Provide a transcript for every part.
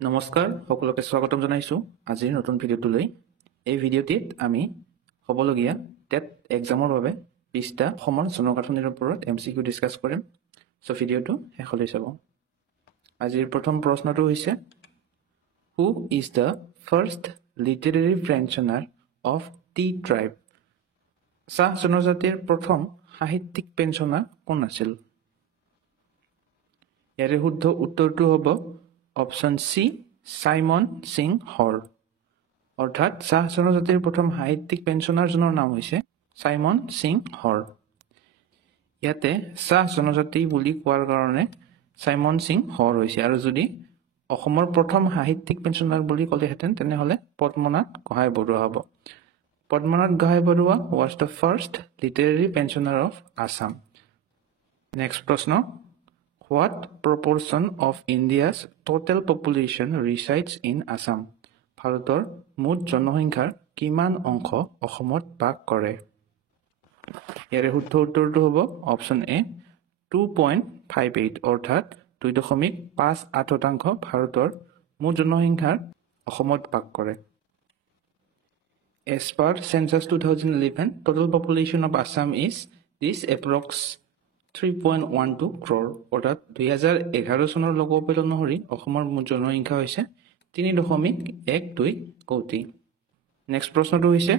নমস্কাৰ সকলোকে স্বাগতম জনাইছো আজিৰ নতুন ভিডিঅ'টোলৈ। এই ভিডিঅ'টিত আমি হ'বলগীয়া টেট এক্সামৰ বাবে 20টা অসমৰ জনগাঁথনিৰ ওপৰত MCQ ডিছকাছ কৰিম। সো ভিডিঅ'টো শেষলৈ চাব। আজিৰ প্ৰথম প্ৰশ্নটো হৈছে who is the first literary pensioner of T tribe? চাহ জনজাতিৰ প্ৰথম সাহিত্যিক পেঞ্চনাৰ কোন আছিল? ইয়াৰে শুদ্ধ উত্তৰটো হ'ব option C Simon Singh Har. অৰ্থাৎ চাহ জনজাতিৰ প্ৰথম সাহিত্যিক পেঞ্চনাৰজনৰ নাম হৈছে চাইমন সিং হৰ। ইয়াতে চাহ জনজাতি বুলি কোৱাৰ কাৰণে চাইমন সিং হৰ হৈছে, আৰু যদি অসমৰ প্ৰথম সাহিত্যিক পেঞ্চনাৰ বুলি ক'লেহেঁতেন তেনেহ'লে পদ্মনাথ গোহাঁই বৰুৱা হ'ব। Padmanath Gohain Baruah was the first literary pensioner of Assam. Next প্ৰশ্ন, What proportion of India's total population resides in Assam? ভাৰতৰ মুঠ জনসংখ্যাৰ কিমান অংশ অসমত বাস কৰে? ইয়াৰে শুদ্ধ উত্তৰটো হ'ব অপশ্যন এ 2.58, অৰ্থাৎ 2.58% ভাৰতৰ মুঠ জনসংখ্যাৰ অসমত বাস কৰে। As per Census 2011, total population of Assam is this approx 3.12 crore, অৰ্থাৎ 2011 চনৰ লোকপিয়ল অনুসৰি অসমৰ মুঠ জনসংখ্যা হৈছে 3.12 কোটি। নেক্সট প্ৰশ্নটো হৈছে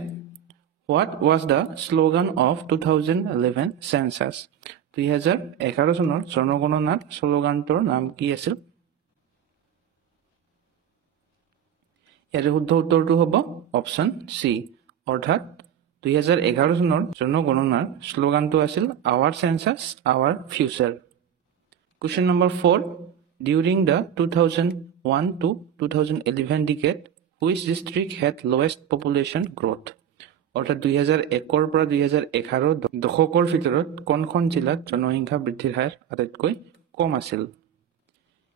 What was the slogan of 2011 census? 2011 চনৰ জনগণনাৰ শ্লোগানটোৰ নাম কি আছিল? ইয়াৰে শুদ্ধ উত্তৰটো হ'ব অপশ্যন চি, অৰ্থাৎ 2011 চনৰ জনগণনাৰ শ্লোগানটো আছিল our census our future. Question number 4, during the 2001 to 2011 decade which district had lowest population growth? অৰ্থাৎ 2001 পৰা 2011 দশকৰ ভিতৰত কোনখন জিলাত জনসংখ্যা বৃদ্ধিৰ হাৰ আটাইতকৈ কম আছিল?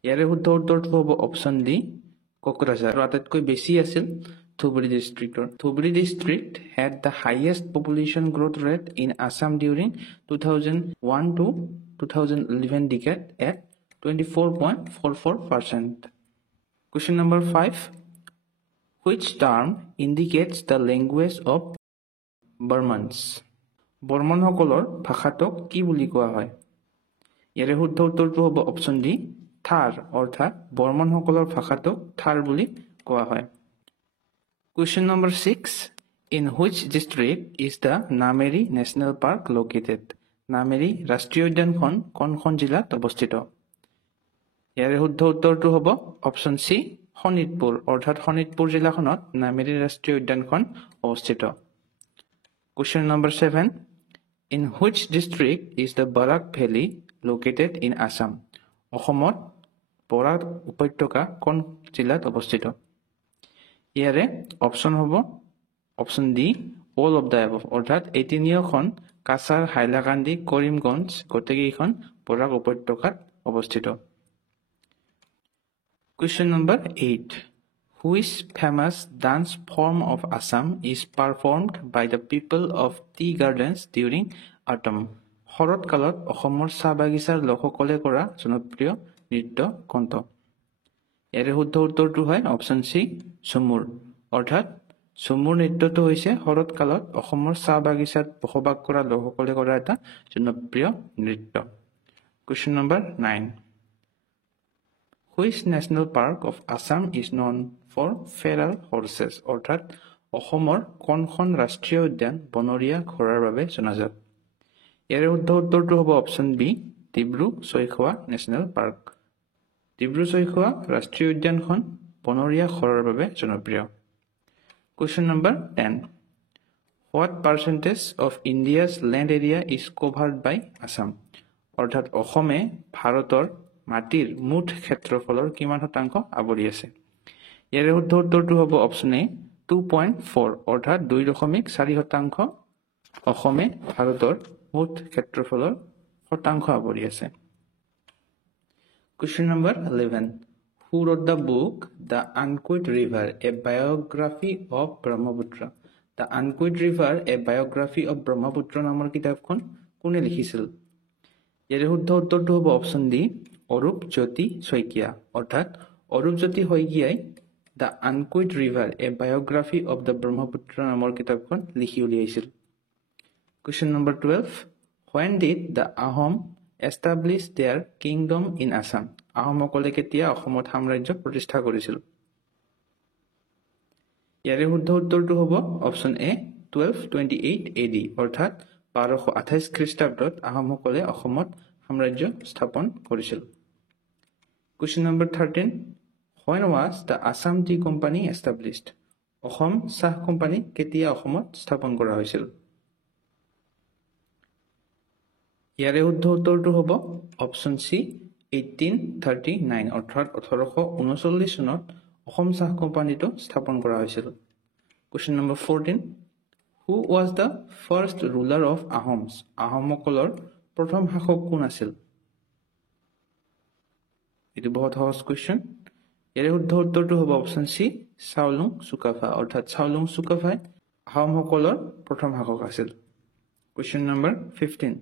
ইয়াৰে শুদ্ধ উত্তৰটো হ'ব অপশ্যন ডি কোকৰাঝাৰ, আৰু আটাইতকৈ বেছি আছিল ধুবুৰী ডিষ্ট্ৰিক্টৰ। Dhubri district had the highest population growth rate in Assam during 2001 to 2011 decade at 24.44%. Question number 5. Which term indicates the language of Burmans? বৰ্মনসকলৰ ভাষাটোক কি বুলি কোৱা হয়? ইয়াৰে শুদ্ধ উত্তৰটো হ'ব অপশ্যন ডি থাৰ, অৰ্থাৎ বৰ্মনসকলৰ ভাষাটোক থাৰ বুলি কোৱা হয়। Question number 6. In which district is the Nameri National Park located? Nameri ৰাষ্ট্ৰীয় উদ্যানখন কোনখন জিলাত অৱস্থিত? ইয়াৰে শুদ্ধ উত্তৰটো হ'ব অপশ্যন চি শোণিতপুৰ, অৰ্থাৎ শোণিতপুৰ জিলাখনত নামেৰী ৰাষ্ট্ৰীয় উদ্যানখন অৱস্থিত। Question number 7. In which district is the Barak Valley located in Assam? অসমত বৰাক উপত্যকা কোন জিলাত অৱস্থিত? ইয়াৰে অপশ্যন হ'ব option D all of the above, অৰ্থাৎ এই তিনিওখন কাছাৰ, হাইলাকান্দি, কৰিমগঞ্জ গোটেইকেইখন বৰাক উপত্যকাত অৱস্থিত। Question number 8. Which famous dance form of Assam is performed by the people of tea gardens during autumn? শৰৎকালত অসমৰ চাহ বাগিচাৰ লোকসকলে কৰা জনপ্ৰিয় নৃত্য কোনটো? ইয়াৰে শুদ্ধ উত্তৰটো হয় অপশ্যন চি ঝুমুৰ, অৰ্থাৎ ঝুমুৰ নৃত্যটো হৈছে শৰৎকালত অসমৰ চাহ বাগিচাত বসবাস কৰা লোকসকলে কৰা এটা জনপ্ৰিয় নৃত্য। Question number 9. Which national park of Assam is known for feral horses? অৰ্থাৎ অসমৰ কোনখন ৰাষ্ট্ৰীয় উদ্যান বনৰীয়া ঘোঁৰাৰ বাবে জনাজাত? ইয়াৰে শুদ্ধ উত্তৰটো হ'ব option B Dibru-Saikhowa national park. Dibru-Saikhowa ৰাষ্ট্ৰীয় উদ্যানখন বনৰীয়া ঘোঁৰাৰ বাবে জনপ্ৰিয়। Question number 10. What percentage of India's land area is covered by Assam? অৰ্থাৎ অসমে ভাৰতৰ মাটিৰ মুঠ ক্ষেত্ৰফলৰ কিমান শতাংশ আৱৰি আছে? ইয়াৰে শুদ্ধ উত্তৰটো হ'ব অপশ্যন এ 2.4, অৰ্থাৎ 2.4% অসমে ভাৰতৰ মুঠ ক্ষেত্ৰফলৰ শতাংশ আৱৰি আছে। Question number 11. Who wrote the book The Unquoted River, a Biography of Brahmaputra? The Unquoted River, a Biography of Brahmaputra নামৰ কিতাপখন কোনে লিখিছিল? ইয়াৰে শুদ্ধ উত্তৰটো হ'ব অপশ্যন ডি অৰূপ জ্যোতি শইকীয়া, অৰ্থাৎ অৰূপজ্যোতি শইকীয়াই the unquiet river a biography of the Brahmaputra নামৰ কিতাপখন লিখি উলিয়াইছিল। Question number 12 When did the Ahom establish their kingdom in Assam? আহোমসকলে কেতিয়া অসমত সাম্ৰাজ্য প্ৰতিষ্ঠা কৰিছিল? ইয়াৰে শুদ্ধ উত্তৰটো হ'ব অপশ্যন এ 1228 AD অৰ্থাৎ 1228 খ্ৰীষ্টাব্দত আহোমসকলে অসমত সাম্ৰাজ্য স্থাপন কৰিছিল। Question number 13 When was the Assam Tea Company established? Assam চাহ কোম্পানী কেতিয়া অসমত স্থাপন কৰা হৈছিল? ইয়াৰে শুদ্ধ উত্তৰটো হ'ব অপশ্যন চি 1839 অৰ্থাৎ 1839 চনত অসম চাহ কোম্পানীটো স্থাপন কৰা হৈছিল। Question number 14 Who was the first ruler of Ahoms? আহোমসকলৰ প্ৰথম শাসক কোন আছিল? এটো বহুত সহজ কোৱেশ্চন। ইয়াৰে শুদ্ধ উত্তৰটো হ'ব অপশ্যন চি চাওলুং চুকাফা অৰ্থাৎ চাওলুং চুকাফাই আহোমসকলৰ প্ৰথম শাসক আছিল। Question number 15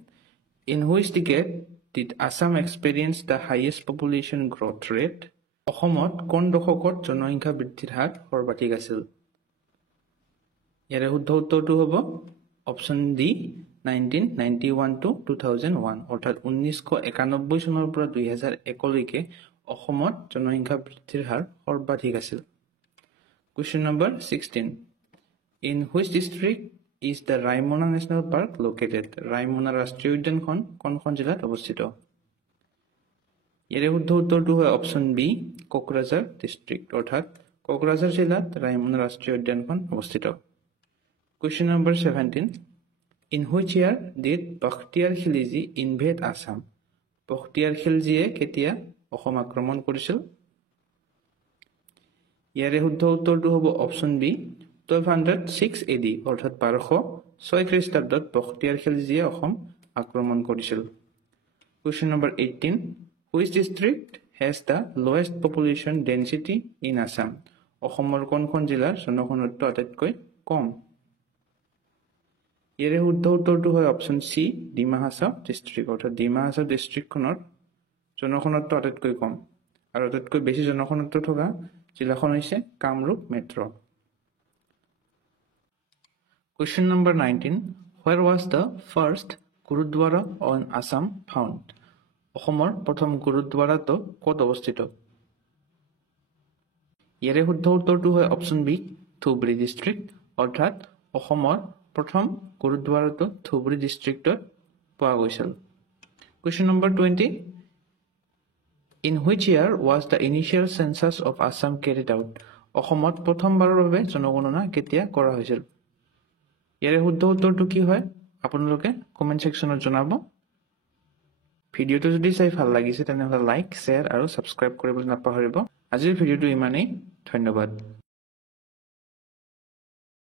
In which decade did Assam experience the highest population growth rate? অসমত কোন দশকত জনসংখ্যা বৃদ্ধিৰ হাৰ সৰ্বাধিক আছিল? ইয়াৰে শুদ্ধ উত্তৰটো হ'ব অপশ্যন ডি 1991 to 2001 অৰ্থাৎ 1991 চনৰ পৰা 2001 লৈকে অসমত জনসংখ্যা বৃদ্ধিৰ হাৰ সৰ্বাধিক আছিল। Question number 16 In which district is the Raimona National Park located? Raimona ৰাষ্ট্ৰীয় উদ্যানখন কোনখন জিলাত অৱস্থিত? ইয়াৰে শুদ্ধ উত্তৰটো হয় অপশ্যন বি কোকৰাঝাৰ ডিষ্ট্ৰিক্ট অৰ্থাৎ কোকৰাঝাৰ জিলাত ৰাইমনা ৰাষ্ট্ৰীয় উদ্যানখন অৱস্থিত। Question number 17 In which year did Bakhtiyar Khilji invade Assam? Bakhtiyar Khiljiয়ে কেতিয়া অসম আক্ৰমণ কৰিছিল? ইয়াৰে শুদ্ধ উত্তৰটো হ'ব অপশ্যন বি 1206 AD অৰ্থাৎ 1206 খ্ৰীষ্টাব্দত বখতিয়াৰ খিলজীয়ে অসম আক্ৰমণ কৰিছিল। Question number 18 Which district has the lowest population density in Assam? অসমৰ কোনখন জিলাৰ জনঘনত্ব আটাইতকৈ কম? ইয়াৰে শুদ্ধ উত্তৰটো হয় option C Dima Hasao district অৰ্থাৎ ডিমা হাছাও ডিষ্ট্ৰিক্টখনৰ জনঘনত্ব আটাইতকৈ কম আৰু আটাইতকৈ বেছি জনঘনত্ব থকা জিলাখন হৈছে Kamrup metro'. Question number 19 Where was the first Gurudwara on Assam found? অসমৰ প্ৰথম গুৰুদ্বাৰাটো ক'ত অৱস্থিত? ইয়াৰে শুদ্ধ উত্তৰটো হয় অপশ্যন বি ধুবুৰী ডিষ্ট্ৰিক্ট অৰ্থাৎ অসমৰ প্ৰথম গুৰুদ্বাৰাটো ধুবুৰী ডিষ্ট্ৰিক্টত পোৱা গৈছিল। Question number 20 In which year was the initial census of Assam carried out? অসমত প্ৰথমবাৰৰ বাবে জনগণনা কেতিয়া কৰা হৈছিল? ইয়াৰে শুদ্ধ উত্তৰটো কি হয় আপোনালোকে কমেন্ট সেকশনত জনাব। ভিডিওটো যদি চাই ভাল লাগিছে তেনেহলে লাইক, শ্বেয়াৰ আৰু সাবস্ক্ৰাইব কৰিবলৈ নাপাহৰিব। আজিৰ ভিডিওটো ইমানেই, ধন্যবাদ।